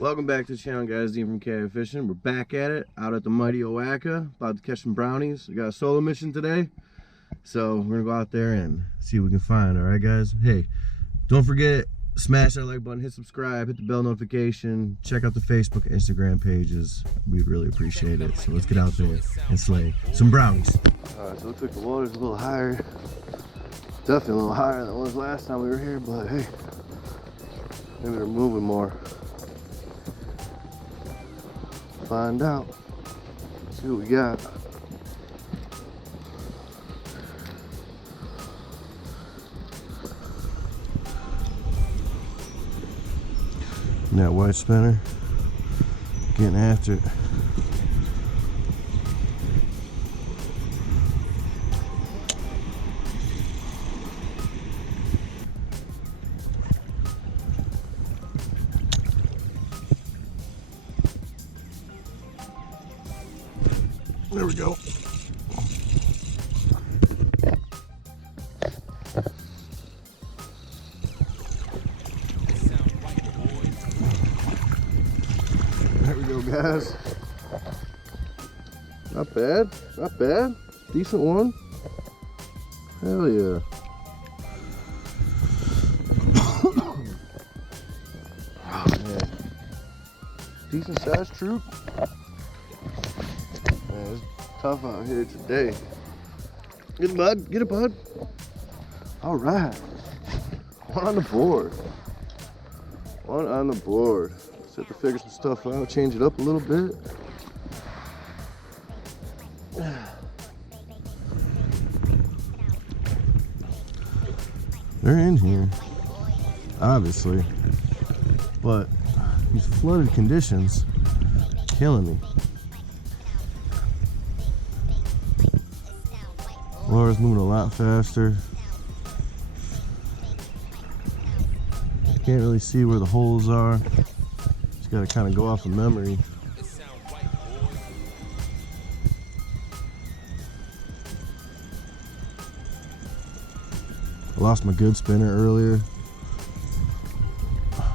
Welcome back to the channel, guys. Dean from K.I.A. Fishing. We're back at it, out at the mighty Oatka, about to catch some brownies. We got a solo mission today, so we're gonna go out there and see what we can find. All right, guys. Hey, don't forget, smash that like button, hit subscribe, hit the bell notification, check out the Facebook, Instagram pages. We'd really appreciate it. So let's get out there and slay some brownies. All right, so it looks like the water's a little higher. Definitely a little higher than it was last time we were here, but hey, maybe they're moving more. Find out. See what we got. And that white spinner getting after it. There we go. There we go, guys. Not bad, not bad. Decent one. Hell yeah. Oh, man. Decent sized trout. Man, it's tough out here today. Get it, bud. Get it, bud. All right. One on the board. One on the board. Just have to figure some stuff out, change it up a little bit. They're in here, obviously, but these flooded conditions killing me. Water's moving a lot faster. Can't really see where the holes are. Just gotta kind of go off of memory. I lost my good spinner earlier.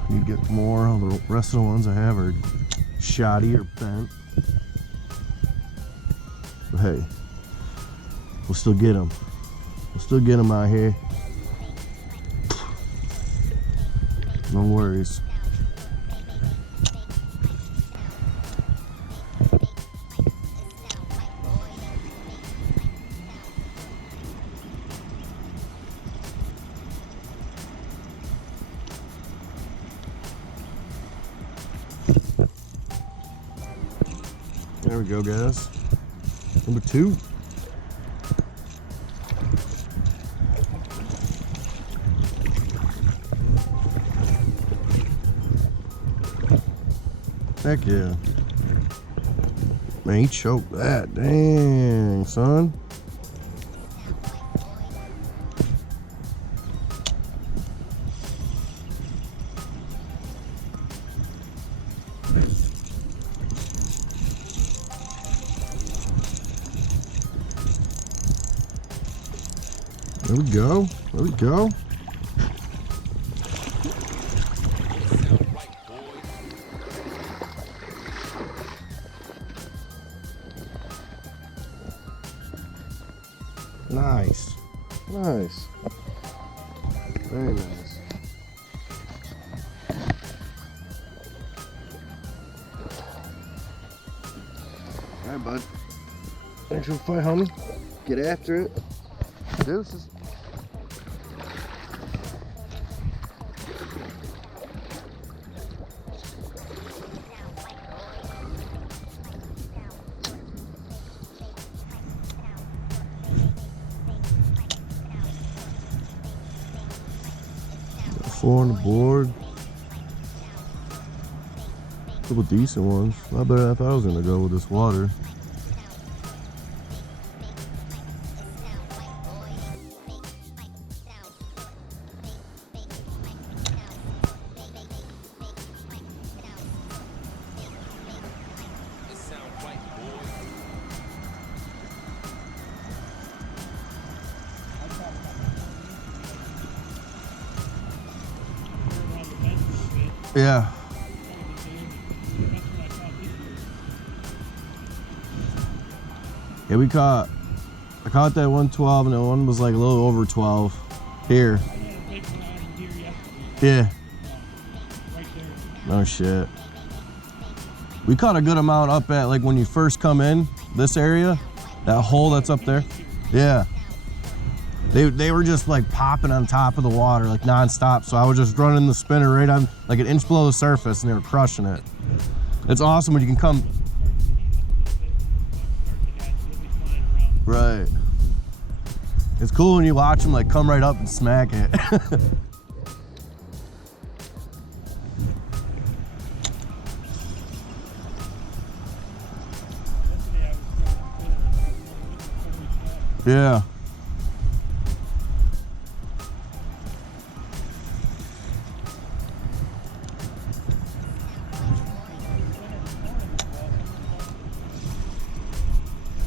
Need to get more. All the rest of the ones I have are shoddy or bent. But hey, we'll still get them. We'll still get them out here. No worries. There we go, guys. Number 2. Heck yeah. Man, he choked that. Dang, son. There we go. There we go. Nice. Nice. Very nice. Alright, bud. Thanks for the fight, homie. Get after it. Deuces. Got 4 on the board. A couple decent ones. Not better than I thought I was gonna go with this water. Yeah. Yeah, I caught that 112, and that one was like a little over 12. Here. Yeah. Right there. No shit. We caught a good amount up at, like, when you first come in this area, that hole that's up there. Yeah. They were just like popping on top of the water like non-stop. So I was just running the spinner right on like an inch below the surface, and they were crushing it. It's awesome when you can come. Right. It's cool when you watch them like come right up and smack it. Yeah.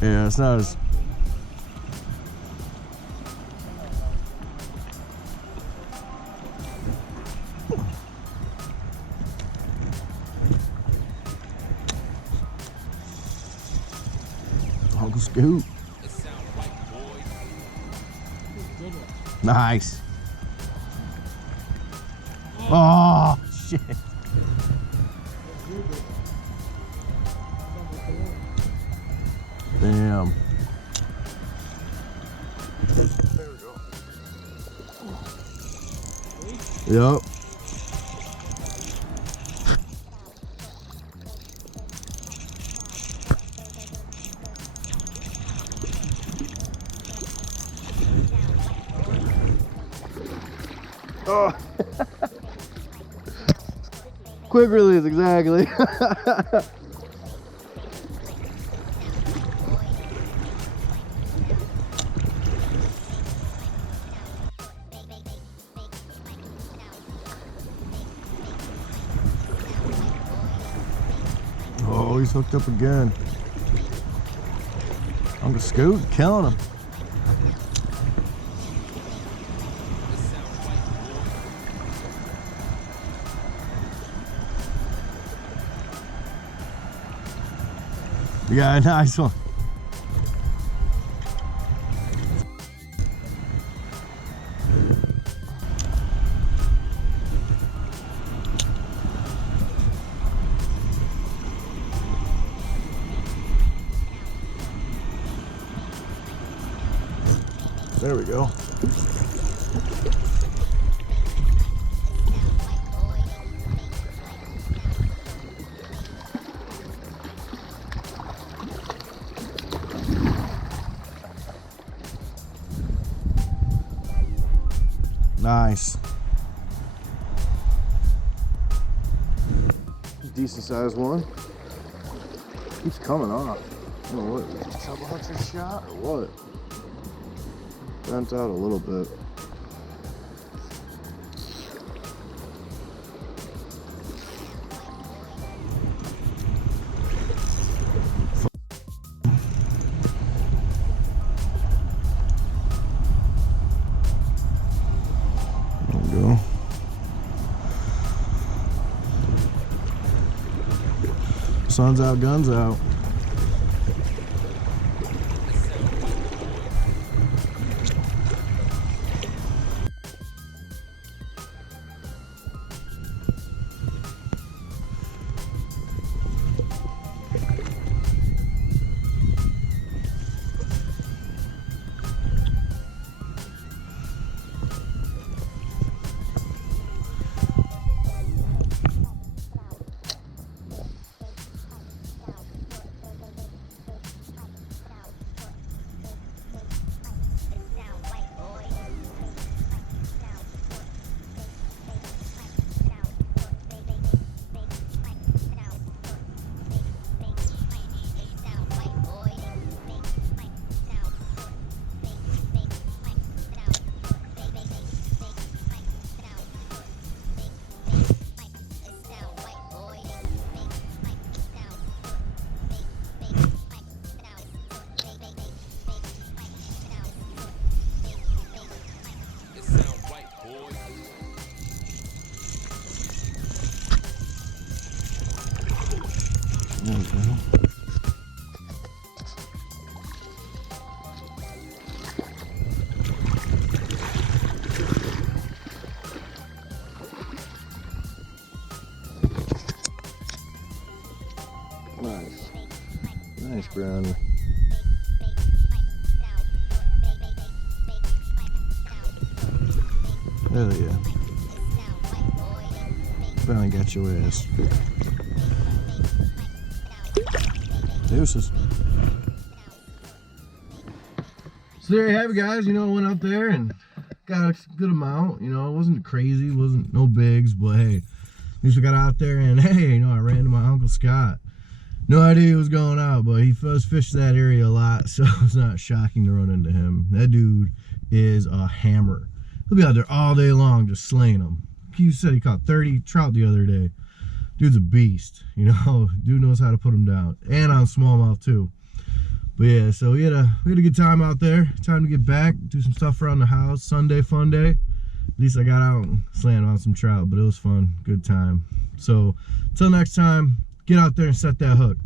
Yeah, it's not as... Uncle Scoot. Nice. Oh, shit. Damn. There we go. Yep. Oh. Quick release, exactly. Oh, he's hooked up again. Uncle Scoot killing him. You got a nice one. There we go. Nice. Decent sized one. Keeps coming off. I don't know what, trouble hunter shot or what? Bent out a little bit. There we go. Sun's out, guns out. Hell yeah. Finally got your ass. Deuces. So there you have it, guys. You know, I went up there and got a good amount. You know, it wasn't crazy, it wasn't no bigs, but hey, at least we got out there and hey, you know, I ran into my Uncle Scott. No idea he was going out, but he fished that area a lot, so it's not shocking to run into him. That dude is a hammer. He'll be out there all day long just slaying them. He said he caught 30 trout the other day. Dude's a beast, you know. Dude knows how to put them down, and on smallmouth too. But yeah, so we had a good time out there. Time to get back, do some stuff around the house. Sunday fun day. At least I got out and slammed on some trout, but it was fun, good time. So till next time, get out there and set that hook.